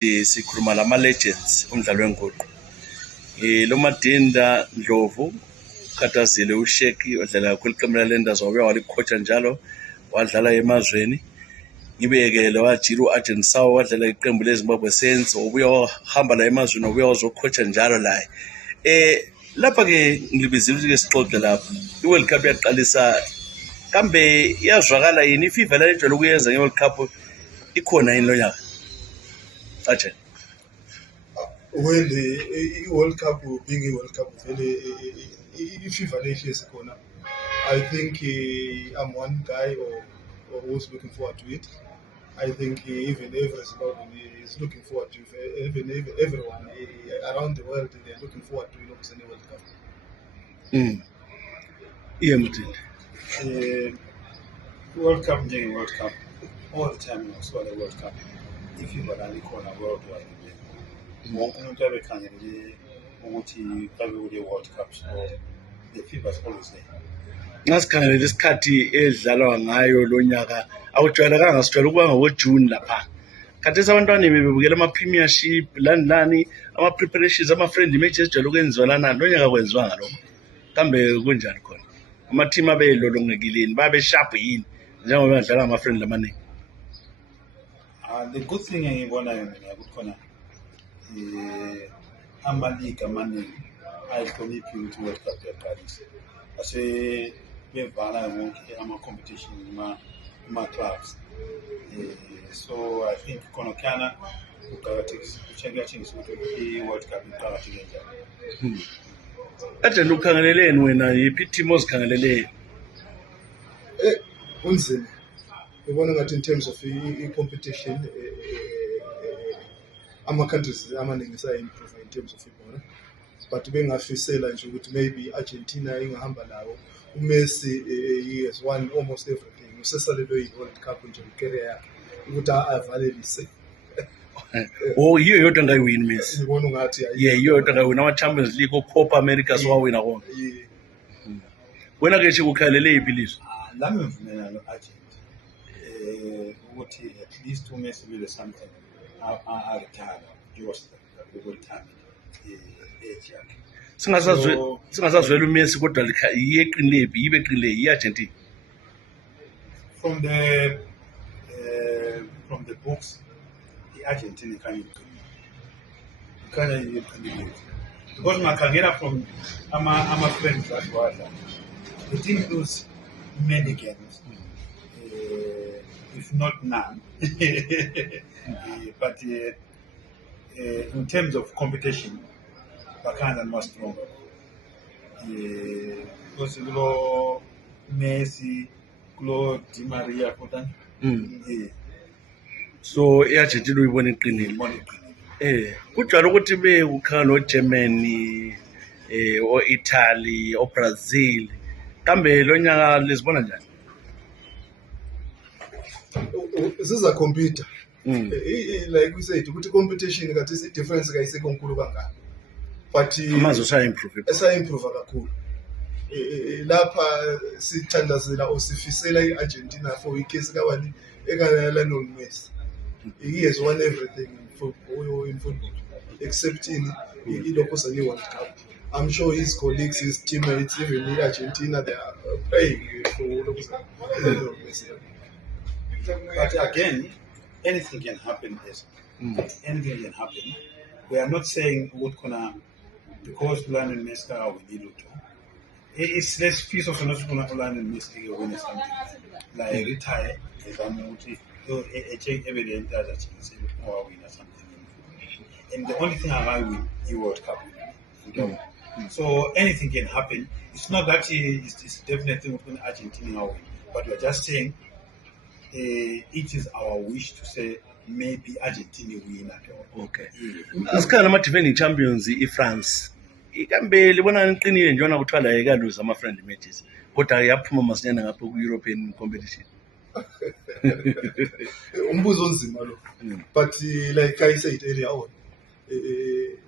sikhuluma lama-legends umdlalo wenguqu. Lo Madinda Ndlovu, Khathazile uSheki odlala kakhulu iqembu laLenders, wabuya walikhotsha njalo, wadlala emazweni. Ngibe-ke lo Ajiro Argent Sawa wadlala iqembu leZimbabwe Saints, wabuya wahamba la emazweni, wabuya wazokhotsha njalo laye. Lapha-ke ngilibizile ukuthi-ke sixoxe lapha. I-World Cup yaqalisa, kambe iyazwakala yini iFIFA la ejwayele ukuyenza nge-World Cup ikhona yini lo nyaka? Ajeni. Well, the World Cup being a World Cup, FIFA is corner. I think I'm one guy or who's looking forward to it. I think even every Zimbabwean is looking forward to it. Even everyone around the world, they're looking forward to the World Cup. World Cup being World Cup all the time was the World Cup. If you were only corner worldwide. Umuntu abekhangele ukuthi babe kule World Cup, so the FIFA is always there. Ngasikhangelela isikhathi edlalwa ngayo lo nyaka awujwayelekanga, sijwayele ukuba ngoJune lapha. Khathesi abantwana bebukela ama-premiership lani ama-preparations, ama-friendly matches ejwayele ukwenziwa lana, lo nyaka kwenziwanga lokho. Kambe kunjani khona? Ama-team abelolongekile, babe sharp yini njengoba badlala ama-friendly amaningi? The good thing engiyibonayo mina ukuthi khona ama-league amaningi ayihloniphi ukuthi World Cup yaqalisa. Ase bevala wonke ama-competition ama-clubs. So I think khona kuyana kuqakathekisa ukuthi i-World Cup iqakatheke njani. Ajeni, ukhangeleleni wena, yiphi i-team ozikhangeleleyo? Unzima. Ngibona ngathi in terms of i-competition, ama-countries amaningi improve in terms of football, but bengafisela nje ukuthi maybe Argentina ingahamba lawo. uMessi he has won almost everything, usesalelwe i-World Cup nje career yakhe ukuthi avalelise. Yiyo yodwa angayiwini Messi. Ngibona ngathi yiyo yodwa angayiwini ama-Champions League, o-Copa America sowawina konke. Wena-ke nje ukhalele yiphi ilizwe? Lami ngivumelana no-Argent ukuthi at least uMessi will something a-retire towards the retirement age yakhe. Singasazwela uMessi kodwa yiyo eqinile, yibe eqinile, yi-Argentina. From the books, the Argentina can because Makangera from our friends that were they didn't lose many games, if not none. But in terms of competition, Bakanda was stronger. Because Messi, Di Maria, So i-Argentina uyibona iqinile. Kujwayele ukuthi bekukhanga no-Germany, o-Italy, o-Brazil. Kambe lo nyaka lizibona njani? Ziza-compete. Like we said, ukuthi competition kathi i-difference kayisekho nkulu kangaka. But amazwe esa-improve kakhulu. Lapha sithandazela or sifisela i-Argentina for icase kabani ekalala no-Messi. He has won everything in football except in the World Cup. I'm sure his colleagues, his teammates, even in Argentina, they are praying for Messi. But again, anything can happen. Anything can happen. We are not saying what gonna because Lionel Messi we need to. It's less piece of not Lionel Messi win something like retire. A change evident that it's more win or something. And the only thing I win is World Cup. So anything can happen. It's not that it's definitely going to Argentina win, but we're just saying it is our wish to say maybe Argentina win at all. Okay. Asikhala ama-defending champions i-France. Kambe libona iqinile njengoba kuthiwa la ikaluza ama-friendly matches. Kodwa yaphuma masinyana ngapha ku-European competition. Umbuzo onzima lo. But like I said earlier on,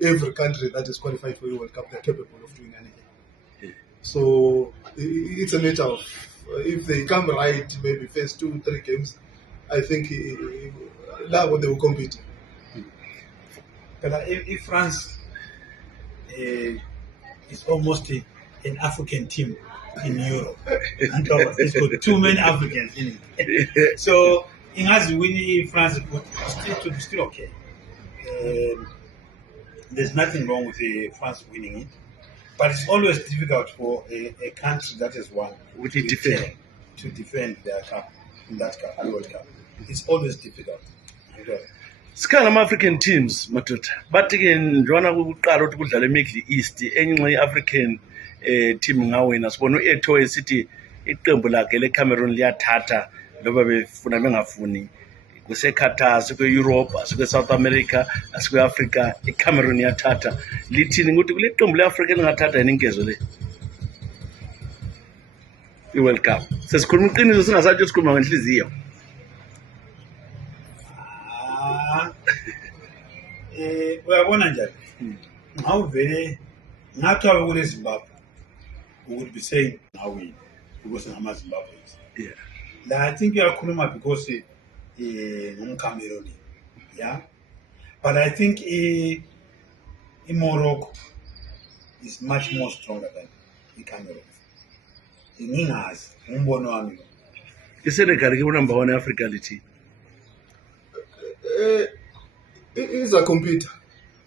every country that is qualified for the World Cup, they're capable of doing anything. So it's a matter of if they come right, maybe first 2-3 games, I think they will compete. But if France is almost an African team in Europe, and it's got too many Africans in it. So, in as winning France, it be still okay. There's nothing wrong with France winning it, but it's always difficult for a country that has won Would it defend? to defend their cup in that cup, World Cup. It's always difficult. Sikhangela ama-African teams madoda bathi-ke njona kuqala ukuthi kudlala e-Middle East enye i-African team ngawina sibona u-Eto'o esithi iqembu lakhe le-Cameroon liyathatha loba befuna bengafuni kuseQatar asikwe-Europe asikwe-South America asikwe-Africa iCameroon iyathatha lithini ukuthi kule qembu le-Africa elingathatha yini inkezo le i-World Cup sesikhuluma iqiniso singasatsho sikhuluma ngenhliziyo uyabona njani ngawuvele ngathiwa kule Zimbabwe would be saying ngawina because ngama-Zimbabweans. Yeah. La I think uyakhuluma because ngumCameroon, yeah, but I think Morocco is much more stronger than iCameroon. Ngingazi ngumbono wami lo. iSenegal ke unumber 1 eAfrica lithi Is a computer,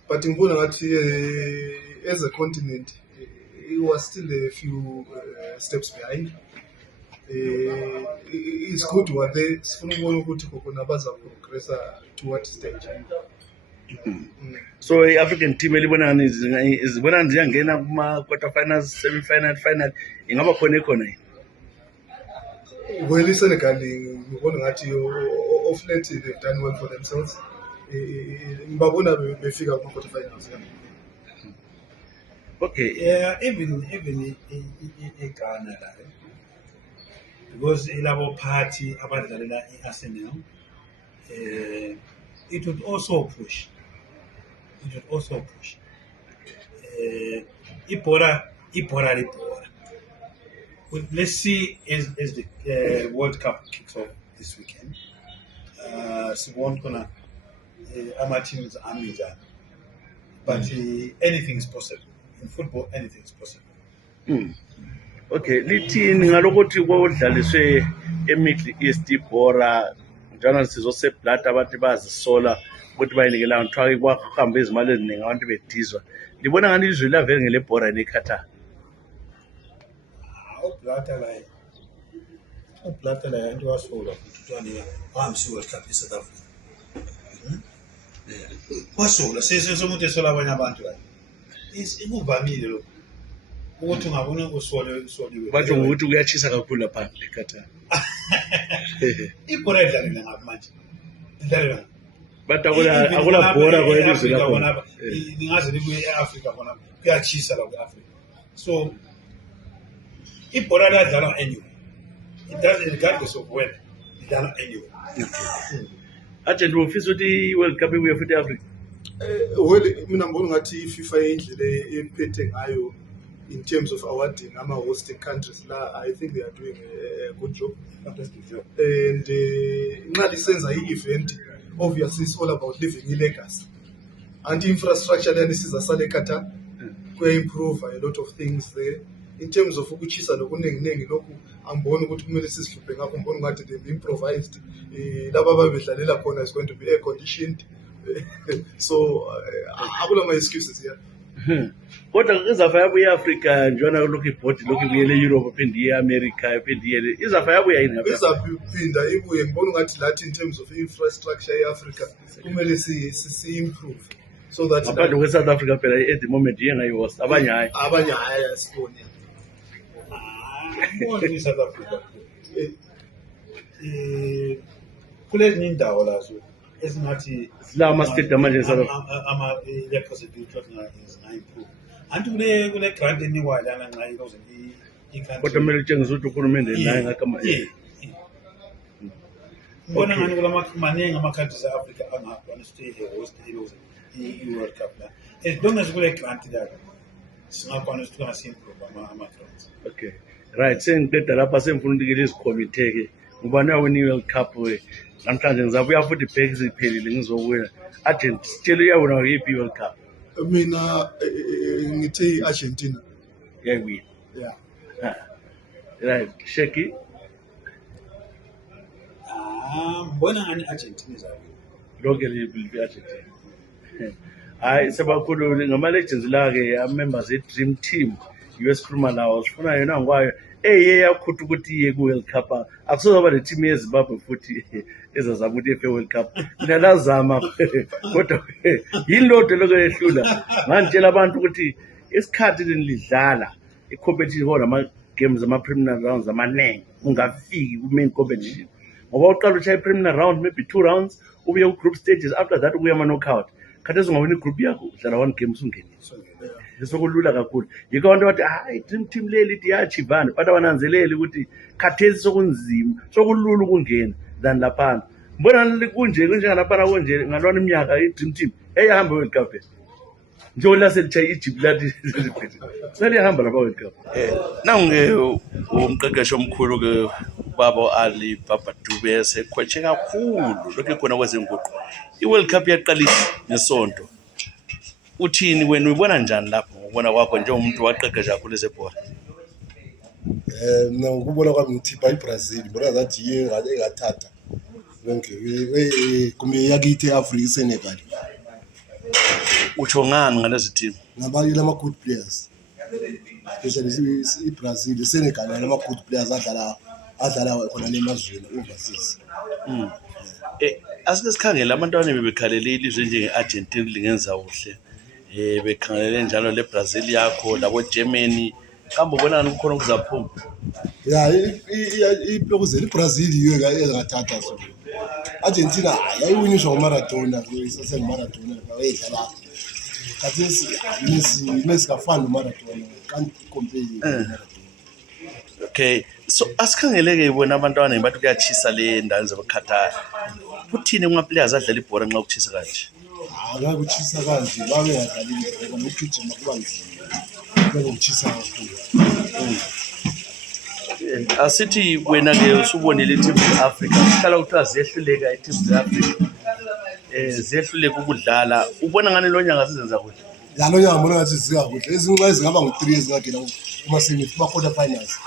but in Bonagati, as a continent, it was still a few steps behind. It's good to have the progress towards stage. so i-African team elibonani izibona ndiyangena kuma-quarter finals semi-final final ingaba khona ekhona yini Well, in Senegal, of late, they've done well for themselves. Mbabona befika kuma quarterfinals. okay Yeah, even Ghana, because ilabo party abadlalela iArsenal, it would also push. Ibora. Well, let's see as the World Cup kicks off this weekend. Sibon kona ama teams amija, but anything is possible in football. Anything is possible. okay lithini ngalokuthi kwodlaliswe eMiddle East ibhora njana sizoseblood abathi bazisola ukuthi bayinikela ngithiwa kwahambe izimali eziningi abantu bedizwa libona ngani izwi lavele ngele bhora neQatar Uplata la into wasola kuthiwa wahamsi World Cup eSouth Africa. Wasola sesomuntu esola abanye abantu la. Ikuvamile lo. Ukuthi ungabona usoliwe. bathi ngokuthi kuyachisa kakhulu lapha eQatar Ibhora idlalela ngapi manje? Idlalela bathi akula bhora kwelizwe lapho ningaze libuye eAfrica khona kuyachisa la kweAfrica. So ibhora ladlala anyway. It doesn't regardless of when idlala anyway. agent ufisa ukuthi i-World Cup ibuye futhi eAfrica Well, mina ngibona ngathi iFIFA indlela ephethe ngayo in terms of awarding ama-hosting countries la, I think they are doing a good job. Fantastic job. And nxa lisenza i-event, obviously it's all about leaving i-legacy. And infrastructure then sizasale eQatar kuya-improve a lot of things there. In terms of ukuchisa lokunenginengi lokhu angiboni ukuthi kumele sizihluphe ngakho ngibona ngathi they've improvised. Laba ababedlalela khona is going to be air conditioned. So akula ma-excuses here. kodwa izafa yabuye eAfrica njana lokhu ibhodi lokhu ibuyele eEurope phinde iye eAmerica phinde iye izafa yabuye yini ngapha Izaphinda ibuye ngibona ngathi lathi in terms of infrastructure e-Africa kumele si-improve so that ngaphandle kwe-South Africa phela at the moment iye ngayi-host abanye hayi abanye hayi asibone. Ngibona South Africa. Kulezinye indawo lazo esingathi la ama-stadium manje eSouth Africa le-possibility of zinga-improve. Anti kule grant enikwayo lana nxa iloze i-country. kodwa kumele utshengise ukuthi uhulumende naye ngakama Ngibona ngani maningi ama-countries e-Africa angakwanisa host iloze i-World Cup la. As long as kule grant lakho singakwanisa ukuthi ngasi-improve ama-grants. okay right sengiqeda lapha sengifuna ukuthi-ke lizikhomithe-ke Ngubani owawina i-World Cup namhlanje ngizabuya futhi ibheki ziphelile ngizobuya. Argent, sitshela uyawina ngayiphi i-World Cup? Mina ngithi Argentina. Yayibuyini. Yeah. Right, Sheki, Mbona ngani Argentina izawina. lonke li-Argentina. Hayi sebakhulule ngama-legends la-ke ama-members e-Dream Team esikhuluma lawo sifuna yona ngokwayo eye yakhutha ukuthi iye ku-World Cup akusozoba ne-team yeZimbabwe futhi ezazama ukuthi efe World Cup mina lazama kodwa yini lodwa lokho yehlula ngantshela abantu ukuthi isikhathi lidlala i-competition kodwa ama-games ama-preliminary rounds amaningi ungafiki ku-main competition ngoba uqala ushaya i-preliminary round maybe 2 rounds ubuye ku-group stages after that ubuye ama-knockout khathesi ungawina igroup yakho udlala 1 game usungenile sokulula kakhulu yikho abantu bathi hayi dream team leli lithi yachivana but abananzeleli ukuthi khathesi sokunzima sokulula ukungena than laphana mbona kunje njengalaphana konje ngalwana iminyaka i-dream team eyahamba World Cup njengoba laselitshaye i-Egypt lathi seliyahamba lapha World Cup nange umqeqeshi omkhulu-ke ubaba Ali Baba Dube sekhwetshe kakhulu lokhu khona kwezenguqu i-World Cup yaqalisa ngesonto uthini wena uyibona njani lapho ngokubona kwakho njengomuntu waqeqesha kakhulu ezebhola? Mina ngokubona kwami ngithi iBrazil bona ngathi yiyo engathatha yonke kumbe yakithi eAfrica iSenegal. Utsho ngani ngalezi team? Ngabanye lama-good players especially iBrazil iSenegal lama-good players adlala khona lemazweni overseas. Asike sikhangele abantwana bebekhalele ilizwe njenge-Argentina lingenza kuhle bekhangelele njalo le-Brazil yakho labo-Germany kambe ubona ngani kukhona okuzaphuma? Ya iphokuzela iBrazil yiyo engathatha so Argentina yayiwiniswa nguMaradona Maradona wayedlala khathesi Messi kafani noMaradona can't compare Maradona. Okay, so asikhangeleke ibona abantwana bathi kuyachisa le ndawo zebekhathala kuthini kuma-players adlala ibhola nxa kuchisa kanje? Ngeke kuchisa kanje babe ngadlali ngoba nokugijima kuba nzima ngeke kuchisa kakhulu. Asithi wena-ke usubonile i-team ze-Africa kuhlala kuthiwa ziyehluleka i-team ze-Africa ziyehluleka ukudlala ubona ngani lo nyanga sizenza kuhle? Lo nyanga ngibona ngathi zikakuhle ezinye ezingaba ngo-3 ezingagena kuma-quarter finals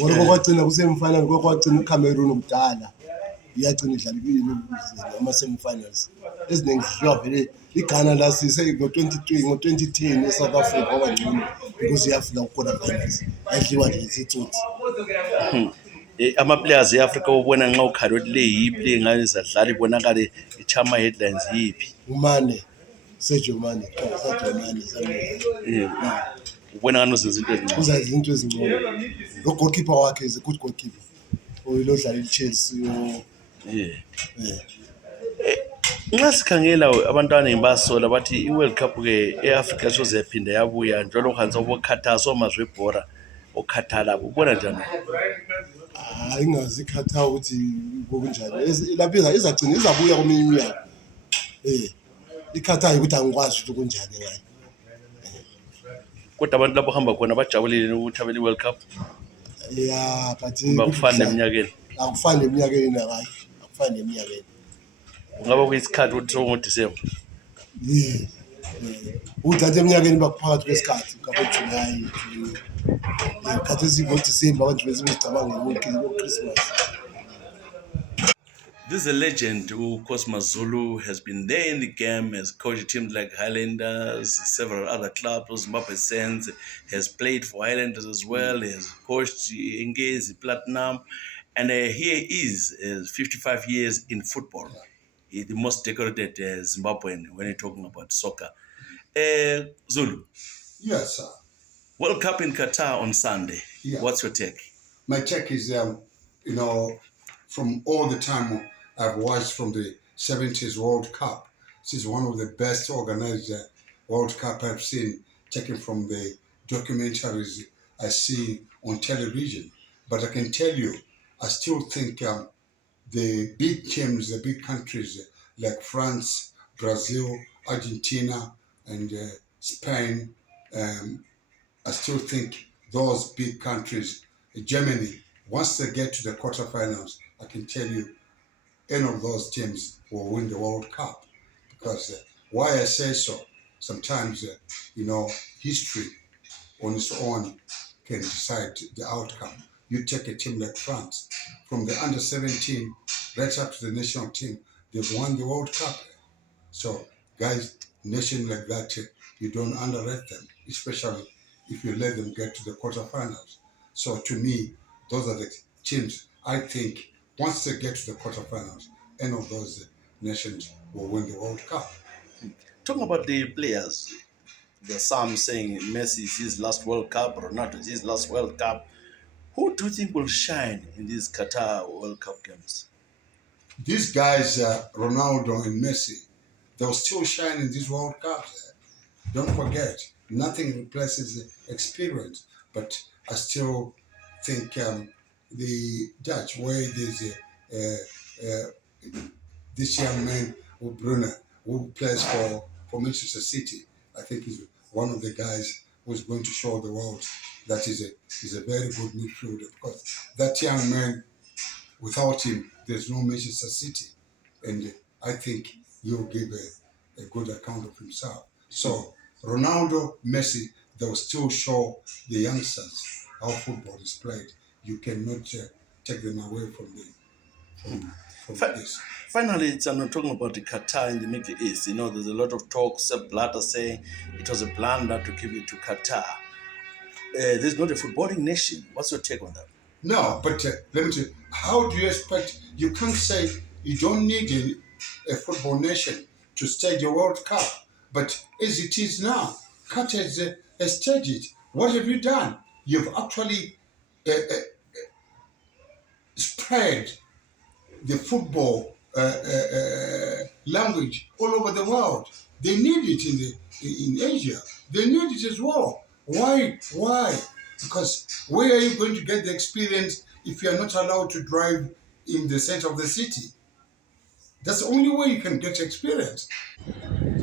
ngoba kwagcina ku-semi-final kwagcina uCameroon kudala iyagcina idlala ama-semi-finals eziningi zifika vele iGhana ngo-2010 eSouth Africa kwaba ngcono because iyafika ku-quarter finals yadliwa nje isitsotsi. Ama-players e-Africa ubona nxa ukhale ukuthi le yiplay engane zadlala ibonakale ichama headlines yiphi? Sergio Mane ubona ngani uzenza into ezincane? uzenza izinto ezingcono lo goalkeeper wakhe is a good goalkeeper oyilodlala iChelsea. Nxa sikhangela abantwana ngibasola bathi i-World Cup-ke e-Africa soze yaphinda yabuya njalo kuhanjiswa ubokhathaso amazwe ebhora okhathala ubona njani? Hayi ingazi ikhatha ukuthi kunjani lapha izagcina izabuya kweminye iminyaka ikhathayo ukuthi angikwazi ukuthi kunjani ngayo. Kodwa abantu lapho hamba khona bajabulile ukuthi abeli World Cup Yeah, but bakufani neminyakeni akufani neminyakeni hayi akufani neminyakeni kungaba kuyisikhathi ukuthi soNgoDisemba uthathe eminyakeni bakuphakathi kwesikhathi kaJulayi khathesi ngoDisemba abantu bezicabanga ngoChristmas. This is a legend who Cosmas Zulu has been there in the game, has coached teams like Highlanders, several other clubs, Zimbabwe Saints, has played for Highlanders as well, has coached Ngezi Platinum, and here is 55 years in football. He's the most decorated Zimbabwean when you're talking about soccer. Zulu. Yes, sir. World Cup in Qatar on Sunday. Yeah. What's your take? My take is, from all the time I've watched from the 70s World Cup, this is one of the best organized World Cup I've seen, taken from the documentaries I see on television. But I can tell you, I still think the big teams, the big countries like France, Brazil, Argentina, and Spain, I still think those big countries, Germany, once they get to the quarterfinals, I can tell you any of those teams will win the World Cup. Because why I say so, sometimes, history on its own can decide the outcome. You take a team like France, from the under 17 right up to the national team, they've won the World Cup. So, guys, nation like that, you don't underrate them, especially if you let them get to the quarterfinals. So, to me, those are the teams I think once they get to the quarterfinals, any of those nations will win the World Cup. Talking about the players, there's some saying Messi is his last World Cup, Ronaldo is his last World Cup. Who do you think will shine in these Qatar World Cup games? These guys, Ronaldo and Messi, they'll still shine in these World Cups. Don't forget, nothing replaces the experience. But I still think the Dutch way there's this young man, Bruno, who plays for Manchester City, I think he's one of the guys who's going to show the world that he's a very good midfielder. Because that young man, without him, there's no Manchester City. And I think he'll give a good account of himself. So Ronaldo, Messi, they'll still show the youngsters how football is played. You cannot take them away from this. Finally, it's I'm not talking about the Qatar in the Middle East. There's a lot of talk. Sepp Blatter saying it was a blunder to give it to Qatar. This is not a footballing nation. What's your take on that? No, but let me tell you, how do you expect? You can't say you don't need a football nation to stage a World Cup. But as it is now, Qatar has staged it. What have you done? You've actually spread the football language all over the world. They need it in Asia. They need it as well. Why? Because where are you going to get the experience if you are not allowed to drive in the center of the city? That's the only way you can get experience.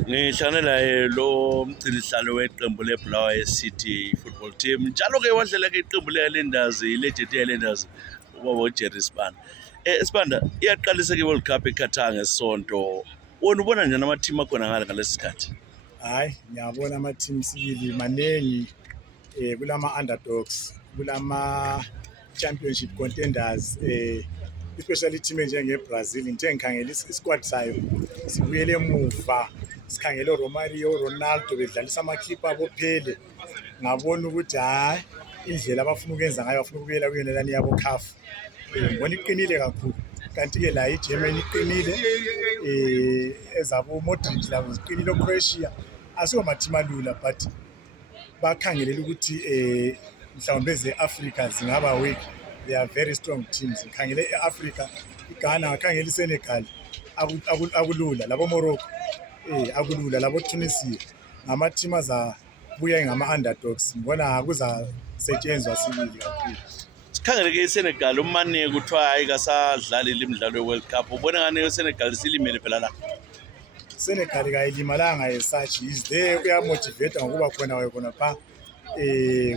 Ngihlangane lo mgcinisihlalo weqembu leBulawayo City football team. Njalo ke wadlala ke iqembu leLenders, ilegend yeLenders ubaba Jerry Sibanda. Sibanda iyaqalisa ke World Cup eQatar ngesonto. Wona ubona njani ama-team akhona ngalesi sikhathi? Hayi, ngiyabona ama-team sibili manengi kulama-underdogs, kulama-championship contenders, especially team enjengeBrazil. Ngithe ngikhangela isquad sayo sibuyele emuva, sikhangele uRomario, Ronaldo bedlalisa ama-clip abo phele. Ngabona ukuthi hayi indlela abafuna ukwenza ngayo bafuna ukubuyela kuyonelani yabo CAF. Ngibona iqinile kakhulu. Kanti-ke la iGermany iqinile, ezabo Modric labo ziqinile, Croatia asiwo amathima alula, but bakhangelela ukuthi mhlawumbe eze-Africa zingaba weak. They are very strong teams. Ngikhangele e-Africa, iGhana, ngakhangela iSenegal, akulula, labo Morocco, akulula, labo Tunisia, ngama-team azabuya ngama-underdogs. Ngibona kuzasetshenzwa sibili kakhulu. Sikhangele ke iSenegal, uMane kuthiwa ayikasadlali imidlalo ye-World Cup. Ubona ngani iSenegal silimele phela la? Senegal kayilimalanga as such, is there uyamotivate ngokuba khona wayo khona pha,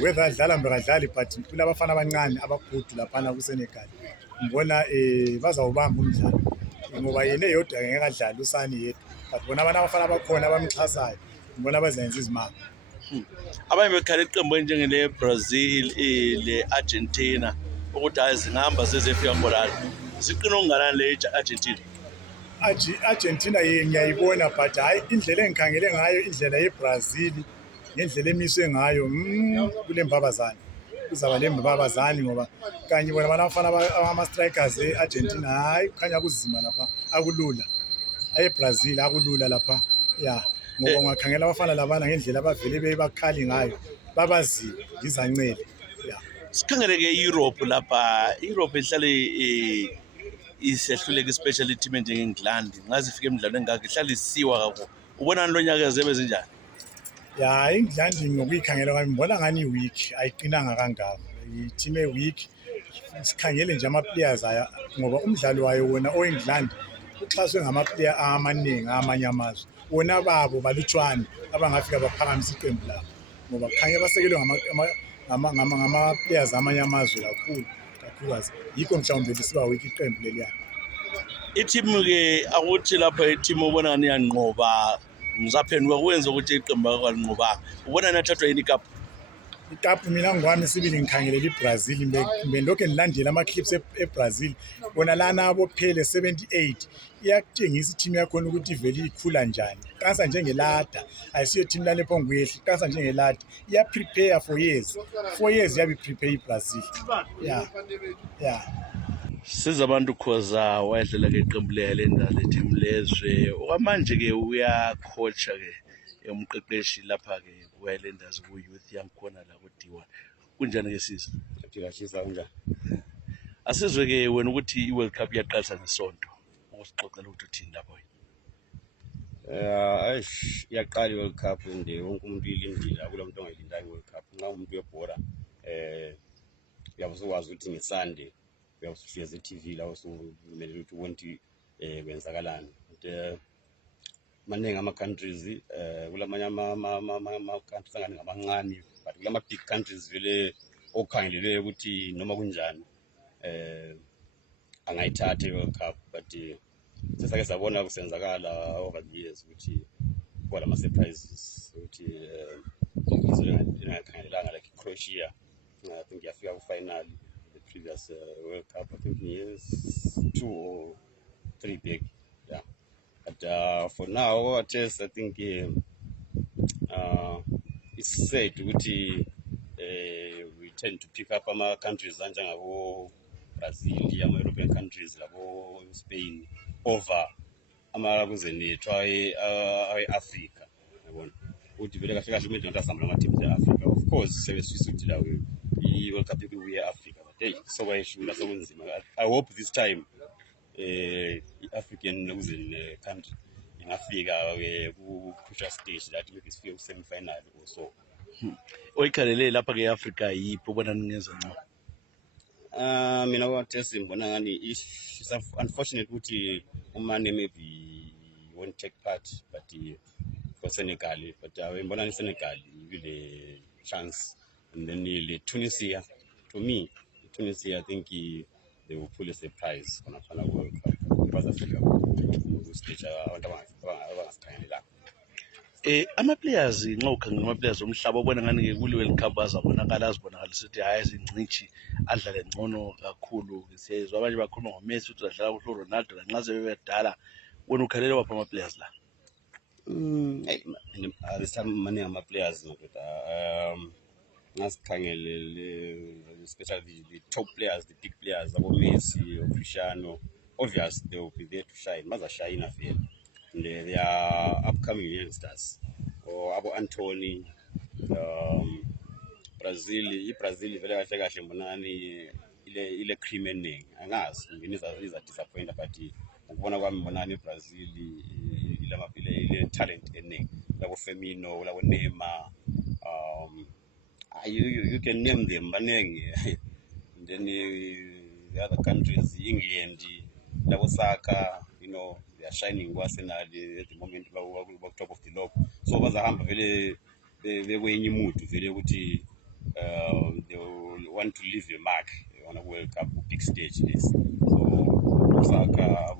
whether adlala mbe kadlali, but kulabafana abancane abagudu laphana kuSenegal. Ngibona bazawubamba umdlalo ngoba yena eyodwa ngeke adlale usani yedwa, but bona abantu abafana abakhona abamxhasayo ngibona bazenza izimanga. Abanye bekhala iqembu njengele-Brazil, le-Argentina ukuthi hayi zingahamba zezefika ngolala. Ziqina okunganani le-Argentina? Argentina ngiyayibona, but hayi indlela engikhangele ngayo, indlela yeBrazil ngendlela emiswe ngayo kule mbabazane, kuzaba le mbabazane ngoba kanye bona abafana ama-strikers e-Argentina hayi kukhanya kuzima lapha, akulula. Aye-Brazil akulula lapha, ya ngoba ungakhangela abafana labana ngendlela abavele bebakhali ngayo, babaziwe ngizancele. Ya sikhangele ke Europe lapha, Europe ihlale isehluleka, especially team enjengeNgilandi. Ngazi ifike emidlalo engaka ihlala isiwa kakhulu. Ubonani lo nyaka zebe zinjani? Ya iNgilandi ngokuyikhangela kwami ngibona ngani weak, ayiqinanga kangako, i-team e-weak. Sikhangele nje ama-players aya ngoba umdlalo wayo wona oweNgilandi uxhaswe ngama-player amaningi amanye amazwe. Wona babo balutshwane abangafika baphakamisa iqembu labo ngoba kukhanya basekelwe ngama-players amanye amazwe kakhulu. kakhulukazi yikho mhlawumbe lisiba weak iqembu leliya. Ithimu ke akuthi lapha ithimu ubona ngani yanqoba ngizaphenduka kwenza ukuthi iqembu akwalinqobanga ubona nathathwa yini icup. Ikapu mina ngwami sibili ngikhangelela iBrazil mbe lokho engilandela ama-clips eBrazil bona lana abophele 78 iyakutshengisa i-team yakhona ukuthi ivele ikhula njani. Qansa njengelada ayisiyo team lale phonguyehla qansa njengelada iya-prepare for years 4 years yabe prepare iBrazil. Yeah. Siza abantu khoza wayedlela ke iqembu lendala team lezwe okwamanje ke uyacoacha ke umqeqeshi lapha ke wayelendazi ku youth yangikhona la ku D1 kunjani ke sisi Philashisa kunjani asizwe ke wena ukuthi iWorld Cup iyaqalisa ngesonto usixoxela ukuthi uthini lapho iyaqala iWorld Cup nje wonke umuntu uyilindile akula muntu ongayilindayo iWorld Cup nxa umuntu webhora uyabuzokwazi ukuthi ngeSunday uyabusuhlezi eTV la usumele ukuthi wonke kwenzakalani maningi ama-countries kulamanye ama-countries angani ngamancane but kulama big countries vele okukhangelelweyo ukuthi noma kunjani angayithatha i-World Cup but sesake sabona kusenzakala over the years ukuthi kuba lama-surprises ukuthi ingakhangelelanga like Croatia I think yafika ku-final the previous World Cup I think years 2 or 3 back. Yeah. But for now, I think it's said ukuthi we tend to pick up ama countries anjengabo Brazil, ama European countries labo Spain over ama kuzeni try Africa. Yabona. Uthi vele kahle kahle umuntu ngasambula ama teams eAfrica. Of course, sebesifisa ukuthi la iWorld Cup we Africa. But hey, so bayishula sokunzima. I hope this time African country ingafika ku-crucial stage that maybe sifike ku-semi-final or so. Oyikhalele lapha ke Africa yipho ubona ningenza ngcono. Mina kwaThesi ngibona ngani it's unfortunate ukuthi umane maybe won't take part but for Senegal but ngibona ni Senegal ile chance and then le Tunisia to me Tunisia I think they will pull a surprise on a World Cup because Africa stage abantu abangasikhangelela. Ama-players nxa ukhangela ama-players omhlaba obona ngani ke kule World Cup azabonakala azibonakala ukuthi hayi izingcitshi adlale ngcono kakhulu siyezwa abanye bakhuluma ngoMessi ukuthi adlala kuhle uRonaldo lanxa sebebedala wena ukhalele wapha ama-players la. This time maningi ama-players ngasikhangelele especially the top players, the big players, abo Messi or Cristiano, obviously they will be there to shine. Mazashine vele. They are upcoming youngsters. Or abo Anthony, Brazil vele kahle kahle mbonani ile cream eningi. Angazi nginiza disappointed but ngibona kwami mbonani Brazil ile talent eningi. Labo Firmino, labo Neymar, you can name them banengi. Then the other countries, England, Saka, they are shining. Arsenal at the moment we're top of the log. So bazahamba vele they were in mood vele ukuthi they want to leave a mark on a World Cup big stage this. So Saka,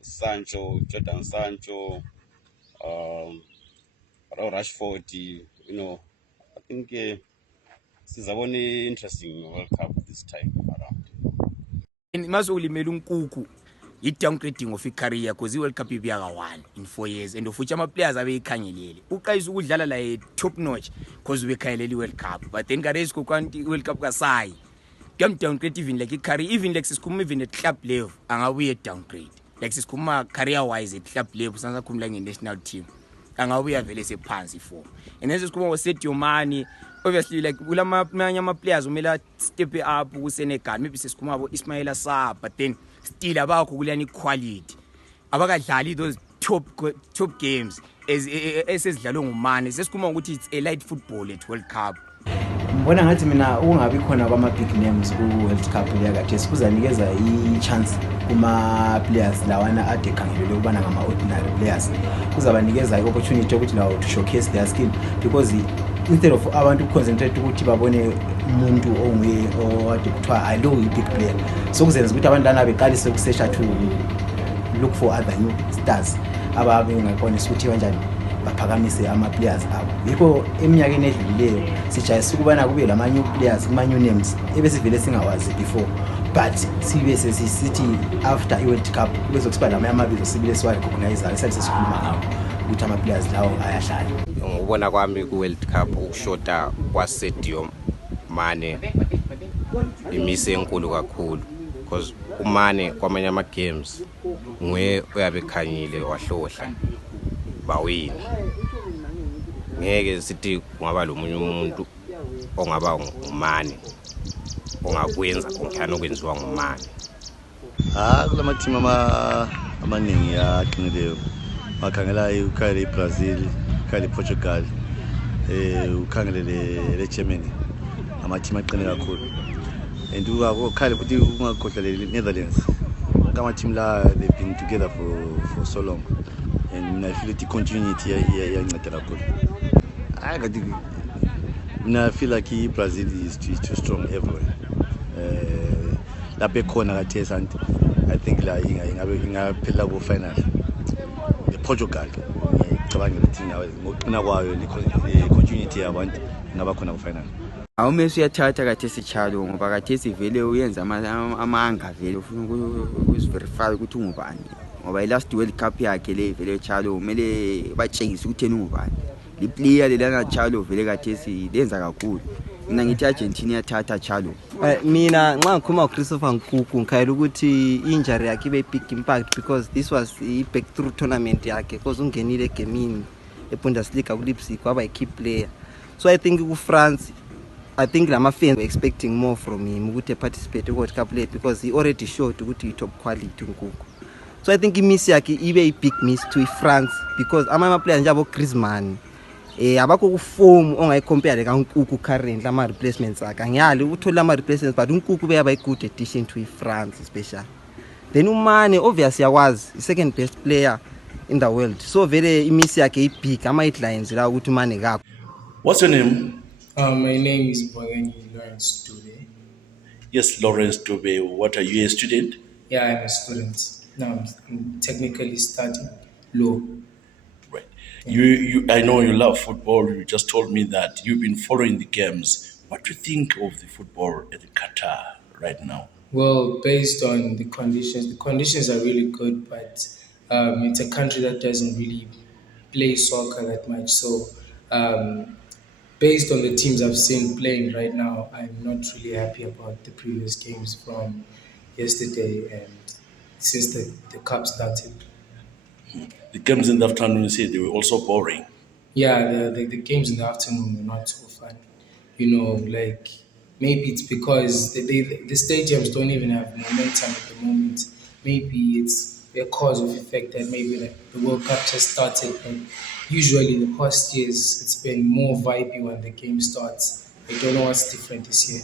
Sancho, Jadon Sancho, Rashford, I think sizabona interesting World Cup this time around. Mazolimela uNkuku i-downgrading of i-career because i-World Cup ibiya ka-1 in 4 years and futhi ama-players abeyikhangelele uqayisa ukudlala la top notch because ubekhangelele i-World Cup but then karesiko kwanti i-World Cup kasayi kuyam-downgrade even like i-career even like sisikhuluma even at club level angabuye downgrade like sisikhuluma career wise at club level sangakhuluma nge-national team angabuya vele sephansi for and then sisikhuluma ngo-Sadio Mane obviously like kulamanye ama-players umele step up ku-Senegal maybe sesikhuluma abo Ismaila Sarr but then still abakho kulani quality abakadlali those top games esezidlalwe ngumane sesikhuluma ukuthi it's a light football at World Cup. Ngibona ngathi mina ungabi khona kwama big names ku World Cup leyakade kuzanikeza i-chance kuma players lawana ade khangelele ukubana ngama ordinary players kuzabanikeza i-opportunity ukuthi lawo to showcase their skill because instead of abantu concentrate ukuthi babone umuntu onguye owade kuthiwa hayi lo yi-big player, so kuzenza ukuthi abantu lana beqalise ukusesha to look for other new stars ababengakwanisa ukuthi kanjani baphakamise ama-players abo. Yikho eminyakeni edlulileyo sijayisa ukubana kube lama-new players, kuma-new names ebesivele singawazi before, but sibe sesithi after i-World Cup bezokusiba lamanye amabizo sibile siwa-recognize-ayo esale sesikhuluma ngawo ukuthi ama-players lawo ayahlala. Ngokubona kwami ku-World Cup ukushoda kwa-Sadio Mane imise enkulu kakhulu, because uMane kwamanye ama-games nguye uyabe ekhanyile wahlohla bawina. Ngeke sithi kungaba lo munye umuntu ongaba nguMane ongakwenza konke okwenziwa nguMane. Kulama team amaningi aqinileyo. Makhangela ukhangele iBrazil, ukhangele iPortugal, ukhangele leGermany. Ama-team aqine kakhulu. And ukhangele futhi ungakhohlwa leNetherlands. Ama-team la they've been together for so long. And I feel the continuity iyanceda kakhulu. I feel like Brazil is too strong everywhere. Lapho khona kathi santi I think la ingaphela ku final. Portugal ngicabanga ukuthi ngokuqina kwayo le continuity yabantu ngaba khona ku final. Awumesu uyathatha kathesi Chalo ngoba kathesi vele uyenza amanga vele ufuna ukuverify ukuthi ungubani, ngoba last World Cup yakhe le vele Chalo kumele batshengise ukuthi ungubani. Le player lelana Chalo vele kathesi lenza kakhulu. Mina ngithi Argentina yathatha Chalo. Mina nxa ngikhuluma uChristopher Nkunku ngikhayela ukuthi injury yakhe ibe big impact because this was a breakthrough tournament yakhe, because ungenile egamini eBundesliga kuLeipzig waba key player. So I think France, I think lama fans were expecting more from him ukuthi participate ku World Cup late, because he already showed ukuthi he top quality Nkunku. So I think imiss yakhe ibe a big miss to France, because ama players njabo Griezmann abakho ku form ongayicompare kaNkunku currently ama replacements akhe. Ngiyali uthola ama replacements, but uNkunku beyaba good addition to France especially. Then uMane obviously yakwazi second best player in the world, so vele imiss yakhe ibig ama headlines la ukuthi uMane kaphi. What's your name? My name is Boyani Lawrence Dube. Yes, Lawrence Dube. What are you, a student? Yeah, I'm a student. Now I'm technically studying law. Right. You. I know you love football. You just told me that you've been following the games. What do you think of the football at Qatar right now? Well, based on the conditions are really good, but it's a country that doesn't really play soccer that much. So based on the teams I've seen playing right now, I'm not really happy about the previous games from yesterday and since the cup started. The games in the afternoon, you said they were also boring. Yeah, the games in the afternoon were not so fun. You know, like maybe it's because the stadiums don't even have momentum at the moment. Maybe it's a cause of effect that maybe the World Cup just started, and usually the past years it's been more vibey when the game starts. I don't know what's different this year.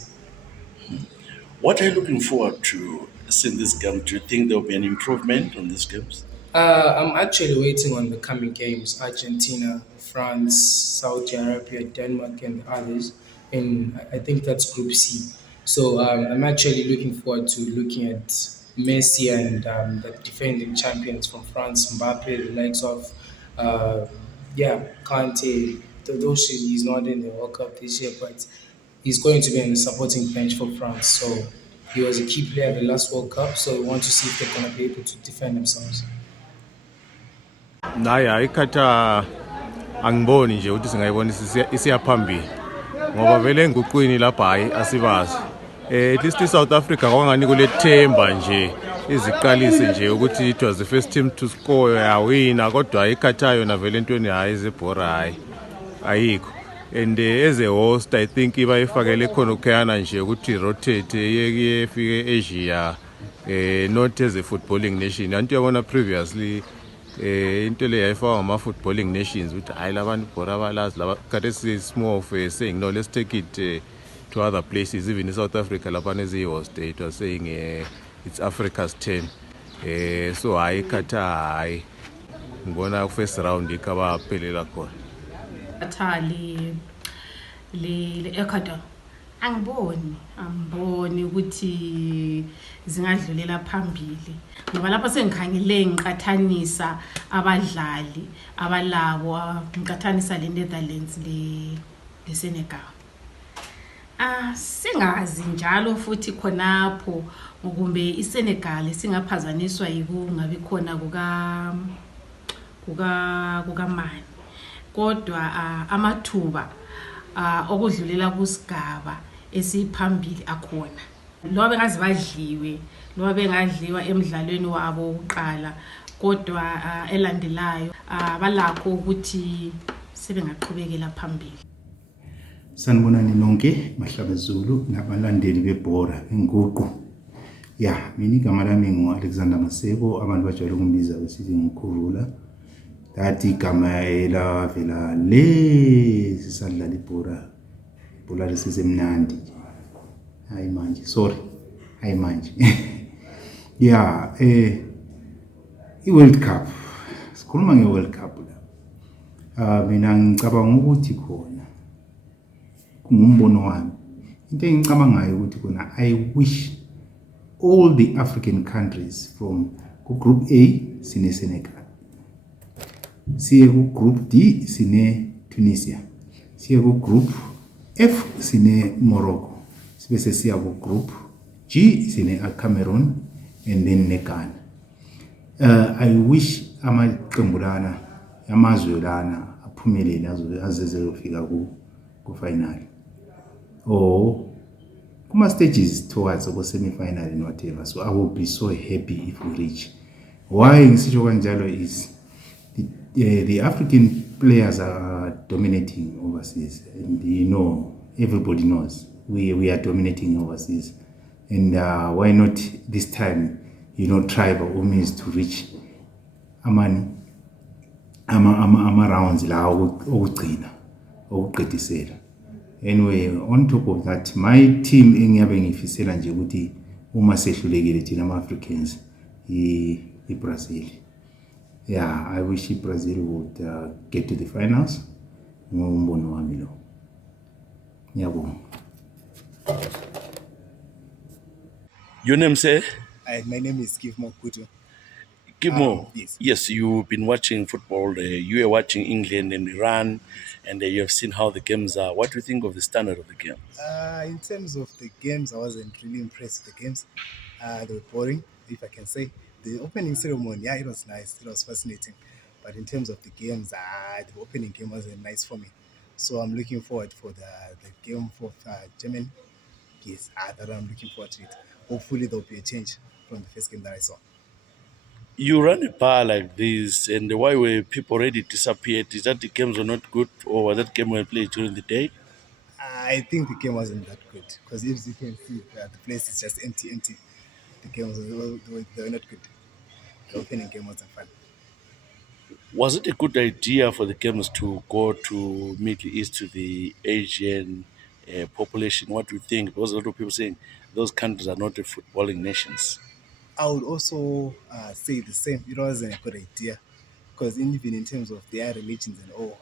What are you looking forward to seeing this game? Do you think there will be an improvement on these games? I'm actually waiting on the coming games: Argentina, France, Saudi Arabia, Denmark, and others. And I think that's Group C. So I'm actually looking forward to looking at Messi and the defending champions from France, Mbappe, the likes of Kante. Though he's not in the World Cup this year, but he's going to be in the supporting bench for France. So he was a key player at the last World Cup. So we want to see if they're going to be able to defend themselves. Naye iKhatar angiboni nje ukuthi singayibonisa isiyaphambili ngoba vele enguqwini lapha hayi asibazi. At least iSouth Africa kwangani kulethemba nje iziqalise nje ukuthi it was the first team to score yawina, kodwa iKhatar yona vele entweni hayi izebhora hayi ayikho. And as a host I think iba ifakele khona ukhayana nje ukuthi rotate yefike Asia not as a footballing nation. Anti yabona previously into le yayifaka ama footballing nations ukuthi hayi labantu bhora balazi laba khathesi is more of saying no, let's take it to other places. Even in South Africa lapha nezi host it was saying it's Africa's turn. So hayi Qatar hayi ngibona first round ikaba phelela khona. Qatar le Ecuador angiboni ukuthi zingadlulela phambili ngoba lapha sengikhangele ngiqathanisa abadlali abalabo ngiqathanisa le Netherlands le Senegal. Singazi njalo futhi khonapho ngokumbe iSenegal singaphazaniswa yikungabi khona kuka mani. Kodwa amathuba okudlulela kusigaba esiphambili akhona. Loba bengazi badliwe, loba bengadliwa emidlalweni wabo oqala, kodwa elandelayo balakho ukuthi sebengaqhubekela phambili. Sanibonani nonke bahlabezulu nabalandeli bebhora inguqu. Ya, mina igama lami ngu-Alexander Maseko, abantu bajwayele ukungibiza besithi nguKhurula. Lathi igama elavela sisadlala ibhola lisesemnandi. Hayi manje, sorry. Hayi manje. Ya, i-World Cup. Sikhuluma nge-World Cup la. Mina ngicabanga ukuthi khona ngumbono wami. Into engicabangayo ukuthi khona I wish all the African countries from Group A sine Senegal. Siye ku Group D sine Tunisia. Siye ku Group F sine Morocco. Sibese siya ku Group G sine Cameroon and then ne Ghana. I wish amaqembu lana yamazwe lana aphumelele azezeyofika ku final. Kuma stages towards the semi-final and whatever. So I will be so happy if we reach. Why ngisho kanjalo is the African players are dominating overseas, and everybody knows we are dominating overseas. And why not this time, try by all means to reach ama rounds la okugcina okuqedisela. Anyway, on top of that, my team engiyabe ngifisela nje ukuthi uma sehlulekile thina ama-Africans i-Brazil. Yeah, I wish Brazil would get to the finals. Ngombono wami lo. Ngiyabonga. Your name, sir? My name is Kivmo Kutu. Kivmo, yes, you've been watching football. You are watching England and Iran, and you have seen how the games are. What do you think of the standard of the game? In terms of the games, I wasn't really impressed with the games. They were boring, if I can say. The opening ceremony, it was nice. It was fascinating. But in terms of the games, the opening game wasn't nice for me. So I'm looking forward for the game for Germany. Yes, that I'm looking forward to it. Hopefully there'll be a change from the first game that I saw. You run a bar like this, and why were people already disappeared? Is that the games were not good, or was that game well played during the day? I think the game wasn't that good, because if you can see, the place is just empty. The games they were not good. The opening game wasn't fun. Was it a good idea for the games to go to Middle East, to the Asian population? What do you think? Because a lot of people saying those countries are not footballing nations. I would also say the same. It wasn't a good idea, because even in terms of their religions and all,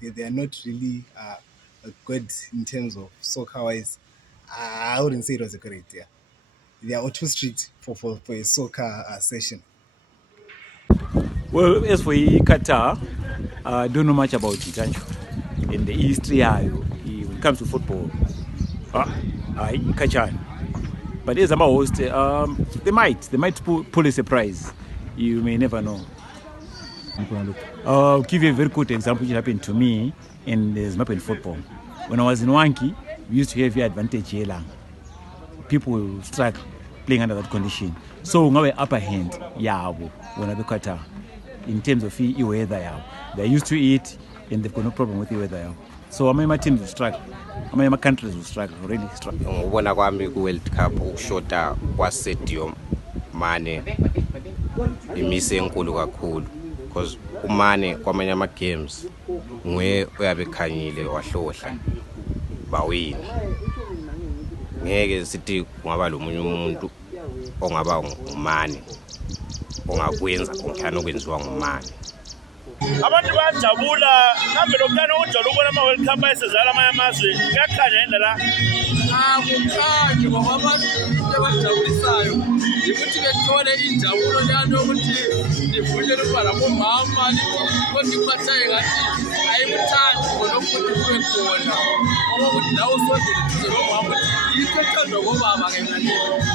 they are not really good in terms of soccer-wise. I wouldn't say it was a good idea. They are too strict for a soccer session. Well, as for Qatar, I don't know much about it. In the history, when it comes to football, Qatar. But as I'm a host, they might pull a surprise. You may never know. I'll give you a very good example which happened to me in the Zimbabwean football. When I was in Wanki, we used to have the advantage here. People struggle playing under that condition. So we have upper hand, when I be Qatar. In terms of the weather, they're used to it and they've got no problem with the weather. So my teams will struggle. My countries will struggle, really struggle. Ngibona kwami ku-World Cup ukushoda kwa-Sadio Mane imise enkulu kakhulu, because uMane kwamanye ama-games nguye oyabe ekhanyile wahlohla bawina. Ngeke sithi kungaba lo munye umuntu ongaba nguMane ongakwenza konke anokwenziwa nguMane. abantu bayajabula kambe lokhuyana ujwayele ukubona ama-World Cup ayesezala amanye amazwe kuyakhanya indlela akukhanye ngoba abantu into abajabulisayo yikuthi bethole injabulo leyano yokuthi livunyelwe ukuba labomama kodwa iphathaye ngathi ayikuthandi khona ukuthi kube khona ngoba ukuthi lawo usondele duze lomama ukuthi yikho ethandwa ngobaba-ke ngale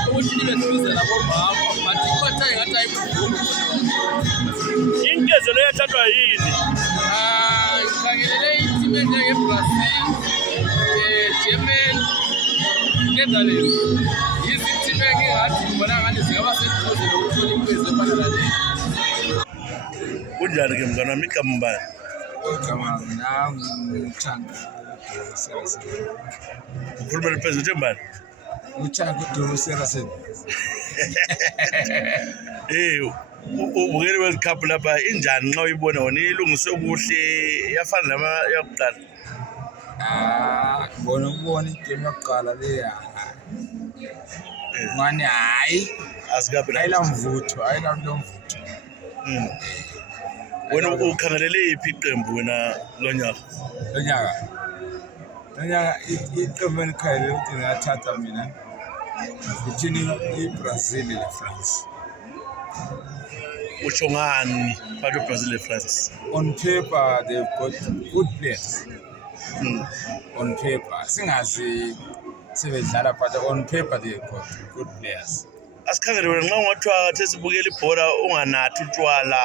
ukuthi libe duze labomama but iphathaye ngathi ayikuvumi inkezelo yathathwa yini ngikhangelele itimu enjengebrazil Germany Netherlands izitimu engingathi ngibona ngathi zingaba seduze lokuthola impezo efana nale kunjani-ke mngane wami igama mbani ukhuluma liphezulu mbani ubukele i-World Cup lapha injani nxa uyibona wona ilungiswe kuhle yafana nama yakuqala ngibona igame yokuqala leya ngani hayi ayilamvutho ayilamvutho wena ukhangelele yiphi iqembu wena lonyaka iqembu enikhangelele ukuthi ngiyathatha mina ithini iBrazil neFrance utsho ngani phakathi kweBrazil neFrance? On paper they've got good players. On paper singazi sebedlala but on paper they've got good players. Asikhangele wena nxa ungathiwa kathi sibukela ibhola unganathi utshwala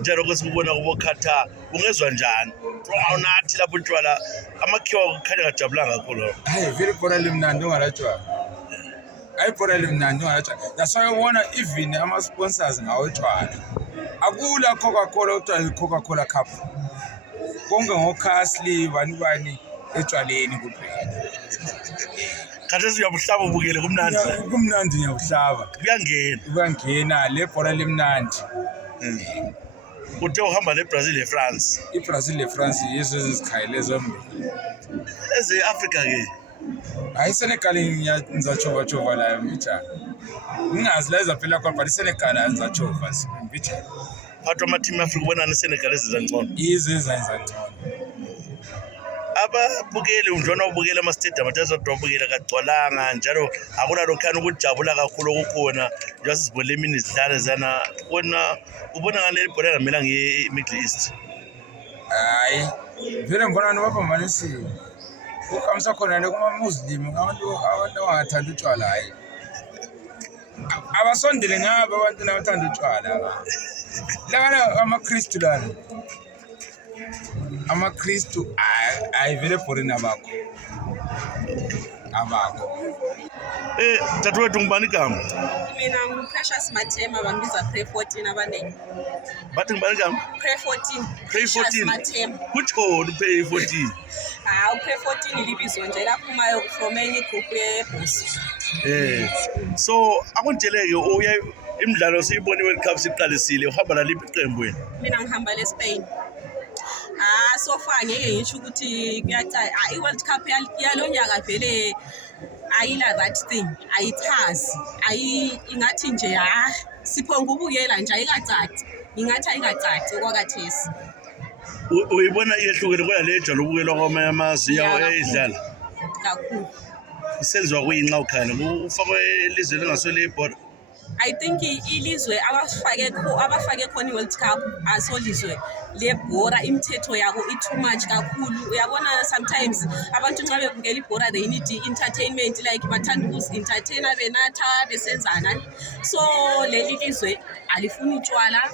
njalo kwesibona kubo Qatar ungezwa njani? Awunathi lapho utshwala amakhiwa kukhanya ngajabulanga kakhulu. Hayi vele ibhola limnandi ungalatshwa. Ayibhola limnandi ungalatshwa. That's why ubona even ama sponsors ngawetshwala. Akula Coca-Cola uthiwa Coca-Cola Cup. Konke ngoCastle bani etshwaleni kuphela. Khathesi uyabuhlaba ubukele kumnandi. Kumnandi ngiyabuhlaba. Kuyangena le bhola limnandi. Uthe uhamba neBrazil neFrance. iBrazil neFrance yizo ezikhayile zombili. Eze-Africa ke. Hayi Senegal ngizachova layo mbijana. Ngingazi la izaphela kwa but Senegal ngizachova mbijana. Phathwa ama-team Africa ubona neSenegal ezenza ngcono. Yizo ezenza ngcono. Ababukeli njalo ubukela ama-stadium atazodwabukela kagcwalanga njalo akunalokhana ukujabula kakhulu okukhona njengoba sizibonile emini zidlala zana ubona ngale ibhola engamelanga i-Middle East. Hayi vele ngibona nobaphambanisile. Ukamsa khona kuma-Muslim abantu abangathanda utshwala hayi. Abasondele ngabo abantu nabathanda utshwala. Lana amaKristu lana. AmaKristu ayivele foreign abakho. Dadewethu ngubani igama? Mina ngu-Precious Mathema bambiza Pre-14 abaningi. Bathi ngubani igama? Pre-14. Pre-14. Mathema. Kutshoni Pre-14? U-Pre-14 libizo nje laphumayo from enye group yeBusi. So akuntsheleke imidlalo siyibona iWorld Cup siqalisile uhamba naliphi iqembu wena? Mina ngihamba leSpain. So far ngeke ngisho ukuthi kuyacaca iWorld Cup yalonyaka vele ayila that thing ayithazi ingathi nje siphonga ubukela nje ayikacaci ingathi ayikacaci okwakathesi. Uyibona iyehlukene kona le jalo ubukela kwamanye amazwe eyidlala kakhulu isenziwa kuyinxa ukhanya ufakwe elizweni engasole ibhola. I think ilizwe abafake khona iWorld Cup asolizwe lebhora imithetho yabo too much kakhulu. Uyabona sometimes abantu nxa bebukela ibhora they need entertainment like bathanda ukuzi-entertaina benatha besenzana. So leli lizwe alifuni utshwala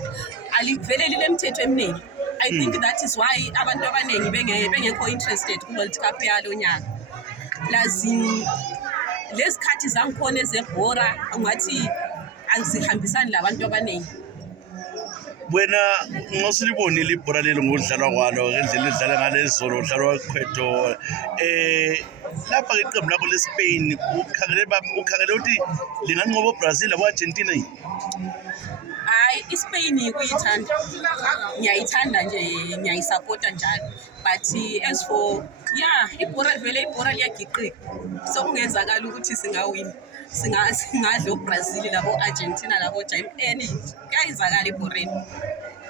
alivele lile mithetho eminingi. I think that is why abantu abaningi bengekho interested ku-World Cup yalonyaka. Plus lezikhathi zangikhona ezebhora ungathi azihambisani labantu abaningi. Wena ngosilibonile ibhola lelo ngokudlalwa kwalo ngendlela edlala ngalezolo udlalwa kwekhwetho lapha ke iqembu lakho leSpain ukhangele ukuthi linganqoba uBrazil abo-Argentina yini? Hayi iSpain kuyithanda ngiyayithanda nje ngiyayisapota njalo but as for ibhola liyagiqika so kungenzakala ukuthi singawina singadla uBrazil labo Argentina labo Germany kuyayizakala ibhoreni.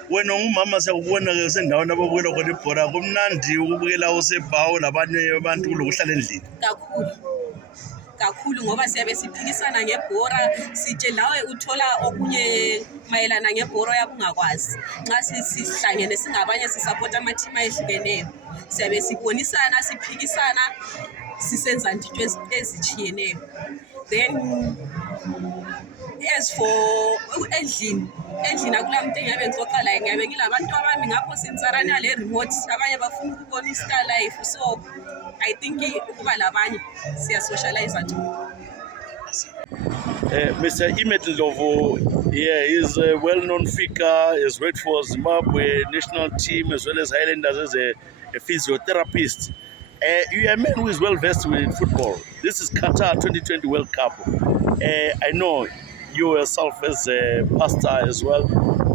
wena ungumama siyakubona ke sendaweni ababukela khona ibhola kumnandi ukubukela usebhawo labanye abantu kulokuhlala endlini kakhulu ngoba siyabe siphikisana ngebhora sitshe lawe uthola okunye mayelana ngebhora yabungakwazi nxa sihlangene singabanye sisapota ama-team ayehlukeneyo siyabe sibonisana siphikisana sisenza into ezitshiyeneyo. Then as for endlini akula muntu engiyabe ngixoxa laye ngiyabe ngilabantu abami ngapho sinsarana le remote abanye bafuna ukubona i-star life, so I think ukuba labanye siya-socialize too. Mr. Emmet Ndlovu, he's a well-known figure. He's worked for Zimbabwe national team as well as Highlanders as a physiotherapist. You are a man who is well-versed with football. This is Qatar 2020 World Cup. I know you yourself as a pastor as well.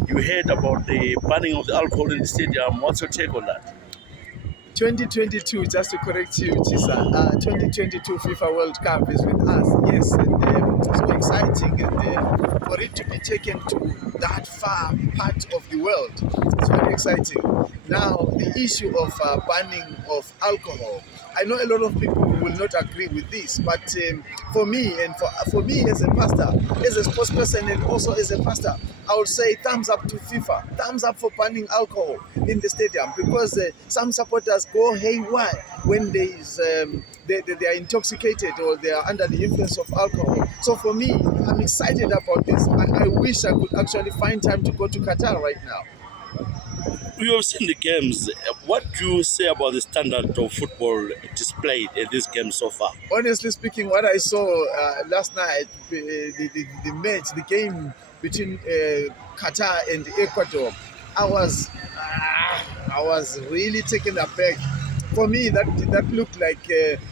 You heard about the banning of the alcohol in the stadium. What's your take on that? 2022, just to correct you, Chisa, 2022 FIFA World Cup is with us. Yes, and it's so exciting, and for it to be taken to that far part of the world, it's very exciting. Now, the issue of banning of alcohol, I know a lot of people will not agree with this, but for me and for me as a pastor, as a sports person, and also as a pastor, I would say thumbs up to FIFA, thumbs up for banning alcohol in the stadium, because some supporters go haywire when they are intoxicated or they are under the influence of alcohol. So for me, I'm excited about this. I wish I could actually find time to go to Qatar right now. You have seen the games. What do you say about the standard of football displayed at this game so far? Honestly speaking, what I saw last night, the game between Qatar and Ecuador, I was really taken aback. For me, that looked like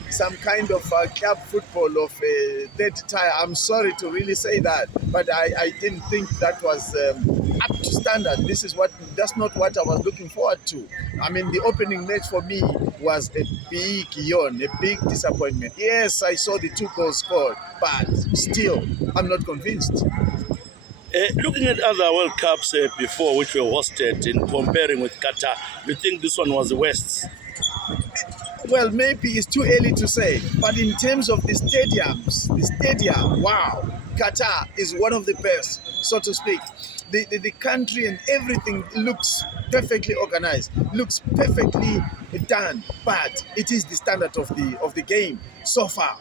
some kind of club football of third tier. I'm sorry to really say that, but I didn't think that was up to standard. That's not what I was looking forward to. I mean, the opening match for me was a big yawn, a big disappointment. Yes, I saw the 2 goals scored, but still, I'm not convinced. Looking at other World Cups before, which were hosted, in comparing with Qatar, you think this one was the worst? Well, maybe it's too early to say, but in terms of the stadium, wow, Qatar is one of the best, so to speak. The country and everything looks perfectly organized, looks perfectly done, but it is the standard of the game so far.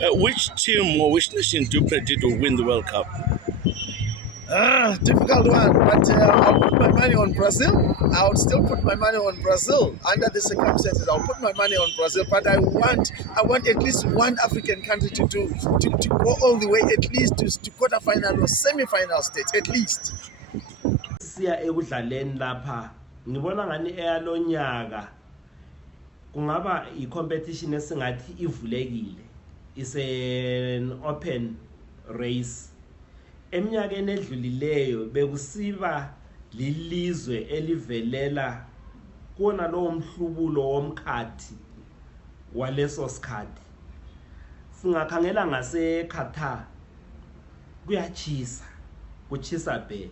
Which team or which nation do you predict will win the World Cup? Difficult one, but I'll put my money on Brazil. I would still put my money on Brazil. Under the circumstances, I'll put my money on Brazil, but I want at least one African country to go all the way, at least to quarterfinal or semi-final stage, at least. Siya ekudlaleni lapha ngibona ngani eyalonyaka kungaba i-competition esingathi ivulekile. Is an open race. Eminyakeni edlulileyo bekusiba lilizwe elivelela kona lo mhlubulo womkhathi waleso sikhathi. Singakhangela ngase Qatar kuyachisa, kuchisa be.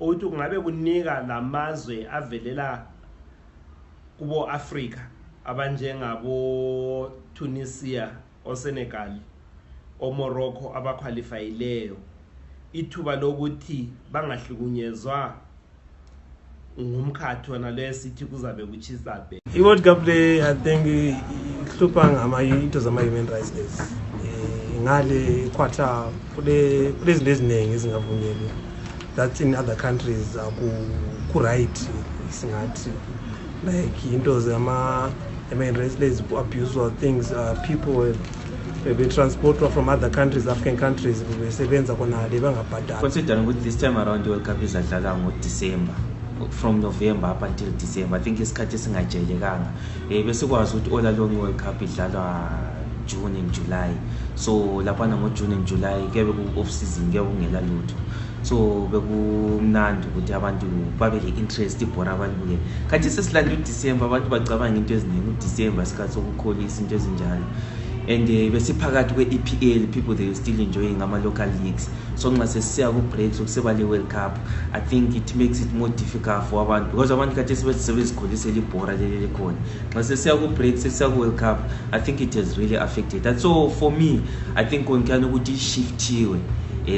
Ukuthi kungabe kunika lamazwe avelela kubo Africa abanjengabo Tunisia, o Senegal, o Morocco abaqualifiyileyo. Ithuba lokuthi bangahlukunyezwa ngumkhathi wona lesithi kuzabe kuchisa be. I-World Cup le I think ihlupha into zama-human rights lezi. Ngale Qatar kulezinto eziningi ezingavunyelwe that in other countries ku-right singathi like into zama-human rights lezi abuse of things, people be transported from other countries, African countries, besebenza khona le bangabhadala. Considering with this time around the World Cup izadlala ngo-December, from November up until December, I think isikhathi singajayelekanga. Bese kwazi ukuthi all along World Cup idlalwa June and July. So lapha ngo-June and July kebe ku-off season kebe kungela lutho. So bekumnandi ukuthi abantu babe le-interest ibhora abalibuke. Kanti sesilanda uDecember abantu bacabanga into eziningi uDecember isikhathi sokukholisa into ezinjalo. and besiphakathi kwe-EPL, people they were still enjoying ama-local leagues. So nxa sesiya ku-break sokuseba le-World Cup, I think it makes it more difficult for abantu, because abantu kade sebezikholisela ibhora leli likhona. Nxa sesiya ku-break sesiya ku-World Cup, I think it has really affected that. So for me, I think konkana ukuthi ishiftiwe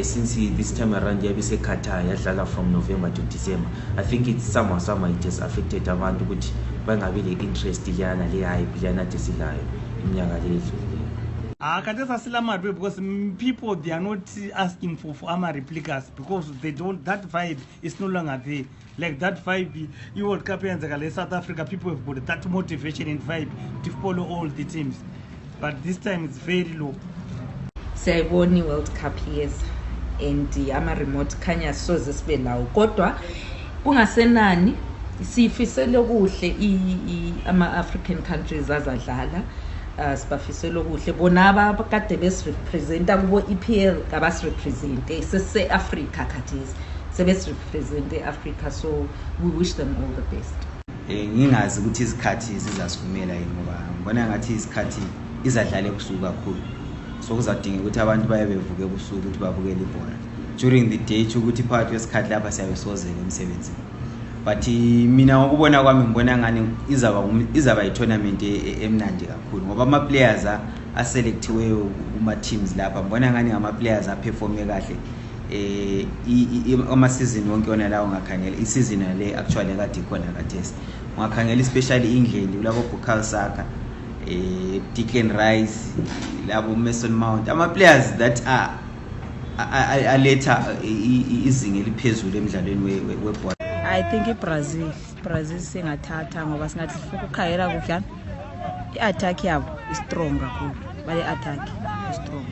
since this time around yabe seQatar yadlala from November to December. I think it's somehow it has affected abantu ukuthi bangabe le-interest liyana le-hype liyana tesilayo iminyaka le edlulileyo. Katesa sila madwe because people they are not asking for ama replicas because they don't, that vibe is no longer there. Like that vibe, World Cup in South Africa, people have got that motivation and vibe to follow all the teams. But this time it's very low. Siyayibona World Cup yes and ama remote khanya soze sibe lawo kodwa kungasenani sifisele kuhle ama African countries azadlala sibafisele kuhle bona abakade besirepresenta kubo EPL abasirepresente sese Africa khathesi sebesirepresente Africa, so we wish them all the best. Ngingazi ukuthi izikhathi zizasivumela yini ngoba ngibona ngathi izikhathi izadlala ebusuku kakhulu, so kuzadinga ukuthi abantu baye bevuke ebusuku ukuthi babukele ibhola during the day ukuthi phakathi kwesikhathi lapha siyabe sozela emsebenzini. But mina ngokubona kwami ngibona ngani izaba i-tournament emnandi kakhulu ngoba ama-players aselectiweyo kuma-teams lapha ngibona ngani ngama-players aperforme kahle ama-season wonke yona lawo ngakhangela i-season le actually kade ikhona kathesi ungakhangela especially England labo Bukayo Saka, Declan Rice, labo Mason Mount, ama-players that aletha izinga eliphezulu emidlalweni webhola. I think Brazil singathatha ngoba singathi sifuna ukukhayela kuhle. I-attack yabo is strong kakhulu, bale attack is strong.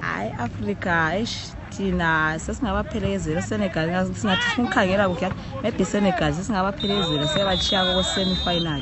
Hayi Africa thina sesingabaphelezela Senegal singathi sifuna ukukhangela kuhle, maybe Senegal sesingabaphelezela sebachiya ko semi final.